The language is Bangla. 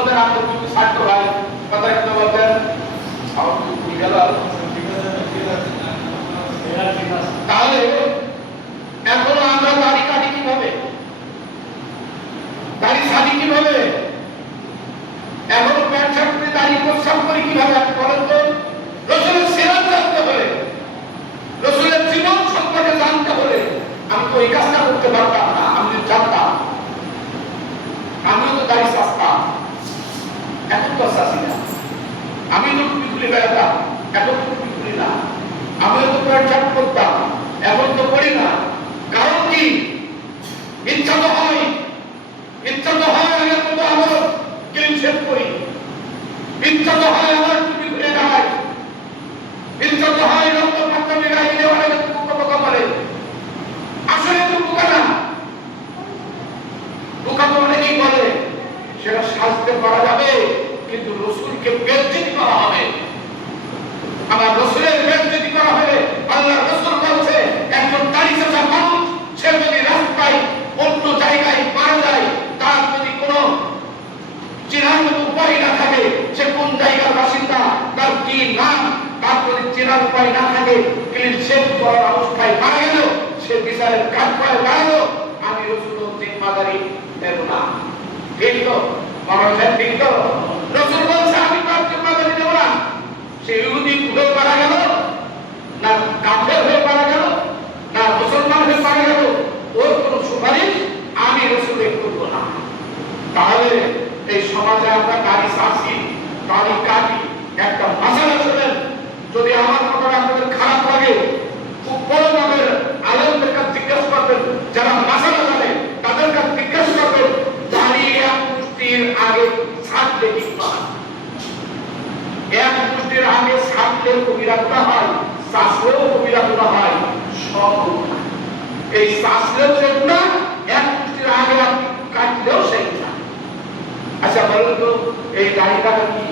বলতেন আপনি তুমি ছাত্র ভাই কথা কি বলতেন তাহলে এখন আমরা দাড়ি কাটি কিভাবে, দাড়ি সাদি কিভাবে, এখন প্যান্ট শার্ট পরে দাড়ি প্রস্তাব করি কিভাবে আপনি বলেন তো? রসুলের সিরাত জানতে হলে, রসুলের জীবন সম্পর্কে জানতে হলে আমি তো এই কাজটা করতে পারতাম না। আমি জানতাম, আমিও তো দাড়ি সাজতাম, এখন তো সাজি না। আমি তো টুপি খুলে বেড়াতাম, এখন তো টুপি খুলি না। আমিও তো প্যান্ট শার্ট পরতাম, এখন তো পড়ি না। কারণ কি? ইচ্ছা তো হয়, ইচ্ছা তো হয় আগের মতো আমার ক্লিন শেভ করি, ইচ্ছা তো হয় আমার টুপি খুলে গায়, ইচ্ছা তো হয় রক্ত পাত্রে গায়ে দেওয়া পোকা মারে। আসলে তো পোকা না, পোকা তো অনেকেই বলে সেটা সাজতে করা যাবে, কিন্তু রসুলকে বেজ্জতি করা হবে। আমার রসুলের বেজ্জতি করা হবে। আল্লাহ রসুল বলছে একজন দাড়ি চাচা মানুষ সে যদি রাস্তায় অন্য জায়গায় মারা যায়, তার যদি কোনো চেনার মতো উপায় না থাকে, সে কোন জায়গার বাসিন্দা, তার কি নাম, তার যদি চেনার উপায় না থাকে, ক্লিন শেভ করার অবস্থায় মারা গেল, সে বিচারের কাজ করে দাঁড়ালো, আমি রসুল জিম্মাদারি নেব না। ঠিক তো মানুষ, ঠিক তো? রসুল বলছে আমি তার জিম্মাদারি নেব না। সে ইহুদি হয়ে মারা গেল, না কাফের হয়ে মারা গেল, না মুসলমান হয়ে মারা গেল, ওর কোনো সুপারিশ আমি রসুলের করবো না। তাহলে এই সমাজে আমরা গাড়ি চাষি, গাড়ি কাটি, একটা মাসালা শোনেন। যদি আমার কথাটা আপনাদের খারাপ লাগে, খুব বড় নামের আলেমদের কাছে জিজ্ঞাসা করবেন, যারা মাসালা জানে তাদের কাছে জিজ্ঞাসা করবেন, দাঁড়িয়ে এক মুষ্টির আগে ছাড়লে কি পায়? এক মুষ্টির আগে ছাড়লে কবিরা গুনাহ হয়, চাষলেও কবিরা গুনাহ হয়, সব গুনাহ। এই চাষলেও যে গুনাহ, এক মুষ্টির আগে আপনি কাটলেও সেই গুনাহ। আচ্ছা বলুন তো এই দাড়ি কাটা কি